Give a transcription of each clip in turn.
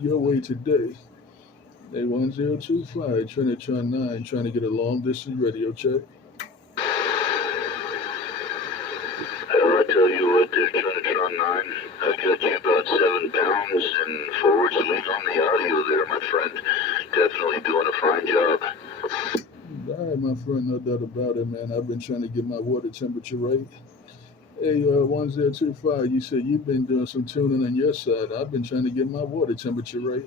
your way today. A1025 Trinitron9 trying to get a long distance radio check. I tell you what, there, Trinitron9, I got you about 7 pounds and forwards lean on the audio there, my friend. Definitely doing a fine job. All right, my friend, no doubt about it, man. I've been trying to get my water temperature right. Hey, 1025, you said you've been doing some tuning on your side. I've been trying to get my water temperature right.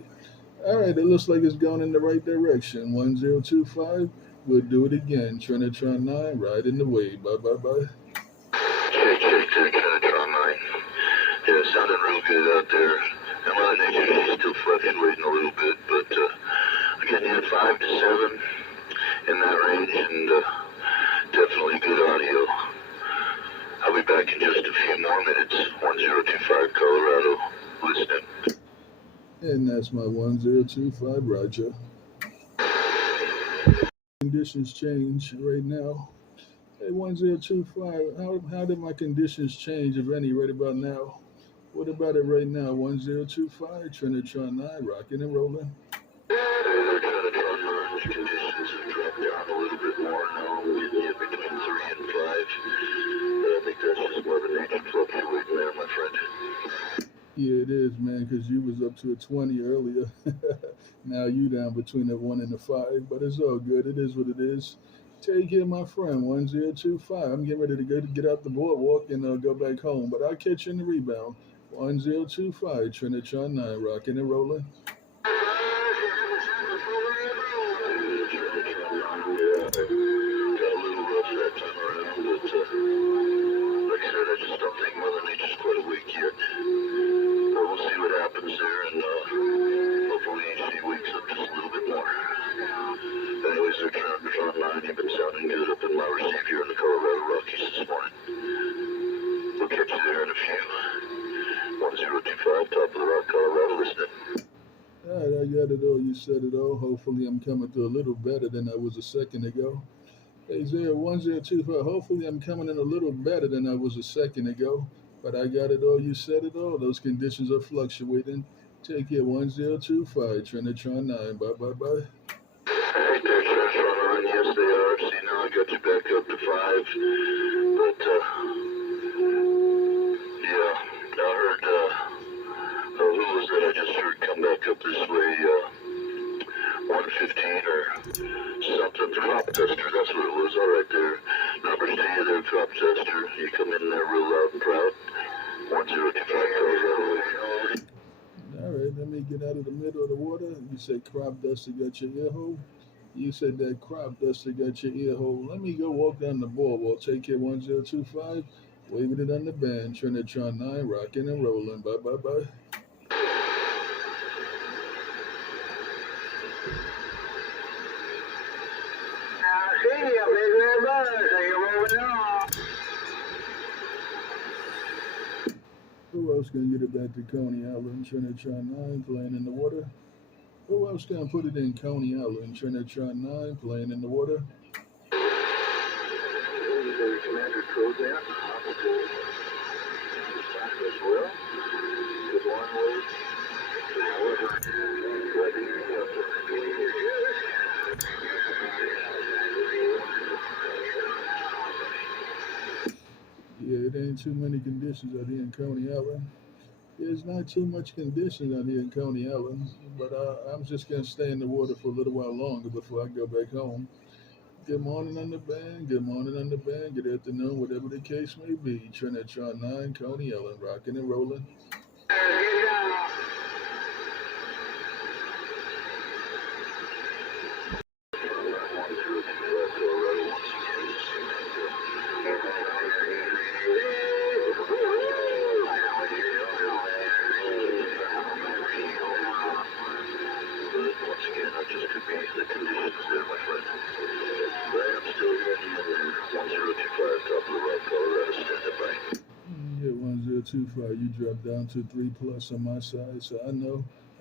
All right, it looks like it's going in the right direction. 1025, we'll do it again. Trinitron 9, right in the way. Bye, bye, bye. Check there, Trinitron9. Yeah, sounding real good out there. And Mother Nature, she's still fluctuating a little bit, but again, yeah, 5 to 7 in that range, and definitely good audio. I'll be back in just a few more minutes. 1025 Colorado, listening. And that's my 1025, Roger. Conditions change right now. Hey, 1025, how did my conditions change, if any, right about now? What about it right now? 1025, Trinitron 9, rocking and rolling. Hey there, Trinitron9. Conditions have dropped down a little bit more now. We're getting between 3 and 5. I think that's just Mother Nature fluctuating there, my friend. Yeah, it is, man, because you was up to a 20 earlier. Now you down between a 1 and a 5, but it's all good. It is what it is. Take care, my friend. 1025. I'm getting ready to get out the boardwalk and go back home, but I'll catch you in the rebound. 1025, Trinitron 9, rocking and rolling. Yeah, got a little rough that time around, but like I said, I just don't think Mother Nature's quite awake yet. But we'll see what happens there, and hopefully she wakes up just a little bit more. Anyways, they're Trinitron9. You've been sounding good up in my receive here in the Colorado Rockies this morning. We'll catch you there in a few. 1025, top of the rock, Colorado, listening. All right, I got it all. You said it all. Hopefully, I'm coming through a little better than I was a second ago. Hey, 1025. Hopefully, I'm coming in a little better than I was a second ago. But I got it all. You said it all. Those conditions are fluctuating. Take care. 1025, Trinitron 9. Bye, bye, bye. Hey there, Trinitron9. Yes, they are. See, now I got you back up to 5. But, yeah, I heard, who was that I just heard come back up this way, 115 or something, crop tester, that's what it was, all right there. Numbers to you there, crop tester. You come in there real loud and proud. 1025 Colorado. All right, let me get out of the middle of the water. You said crop duster got your ear hole. You said that crop duster got your ear hole. Let me go walk down the boardwalk. Take care 1025. Waving it on the band. Trinitron 9, rocking and rolling. Bye, bye, bye. See ya, big red buzz. Are you moving on? Who else can get it back to Coney Island? Trinitron 9 playing in the water. Who else can put it in Coney Island? Trinitron 9 playing in the water. Commander Trojan, opportunity. As well. Good one, Wade. Glad to hear you up Yeah, it ain't too many conditions out here in Coney Island. There's not too much conditions out here in Coney Island, but I'm just going to stay in the water for a little while longer before I go back home. Good morning on the band, good morning on the band, good afternoon, whatever the case may be. Trinitron 9, Coney Island, rocking and rolling. Yeah, 1025, you dropped down to 3 plus on my side, so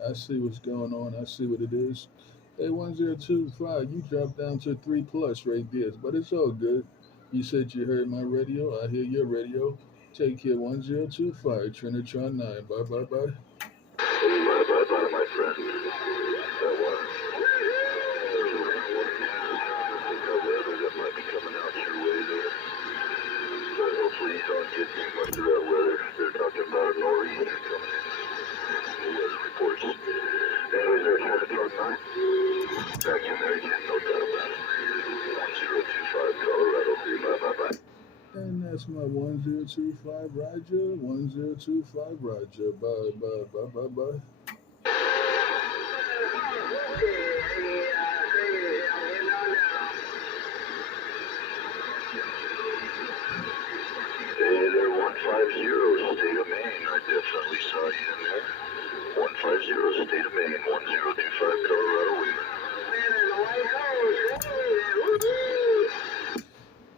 I see what's going on, I see what it is. Hey, 1025, you dropped down to 3 plus right there, but it's all good. You said you heard my radio, I hear your radio. Take care, 1025, Trinitron 9, bye, bye, bye. Bye, bye, bye, my friend. That one. That weather that might be coming out your way there. But hopefully you don't get too much of that weather. They're talking about a nor'easter coming in. The weather reports. Anyways, there's Trinitron9. Back in there again, no doubt about it. 1025 Colorado. Bye. And that's my 1025 Roger. 1025 Roger. Bye. Hey there, 150, State of Maine. I definitely saw you in there. 150, State of Maine, 1025 Colorado.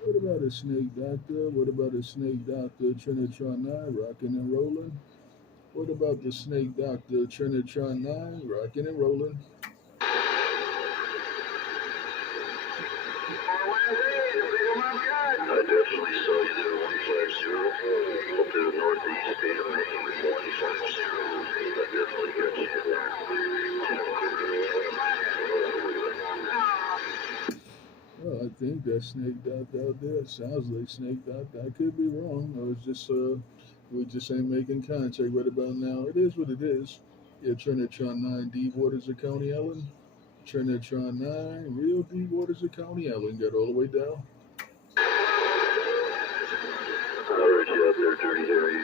What about a snake doctor? What about a snake doctor? Trinitron9 rocking and rolling. What about the snake doctor? Trinitron9 rocking and rolling. I definitely saw you there, 150. Up to the northeast, State of Maine, 150. I definitely got you in there. Well, I think that snake doctor out there sounds like snake doctor. I could be wrong. I was just we just ain't making contact right about now. It is what it is. Yeah, Trinitron9 Deep Waters of County Ellen. Trinitron9 real Deep Waters of County Ellen. Got all the way down. I heard you out there, Dirty Harry.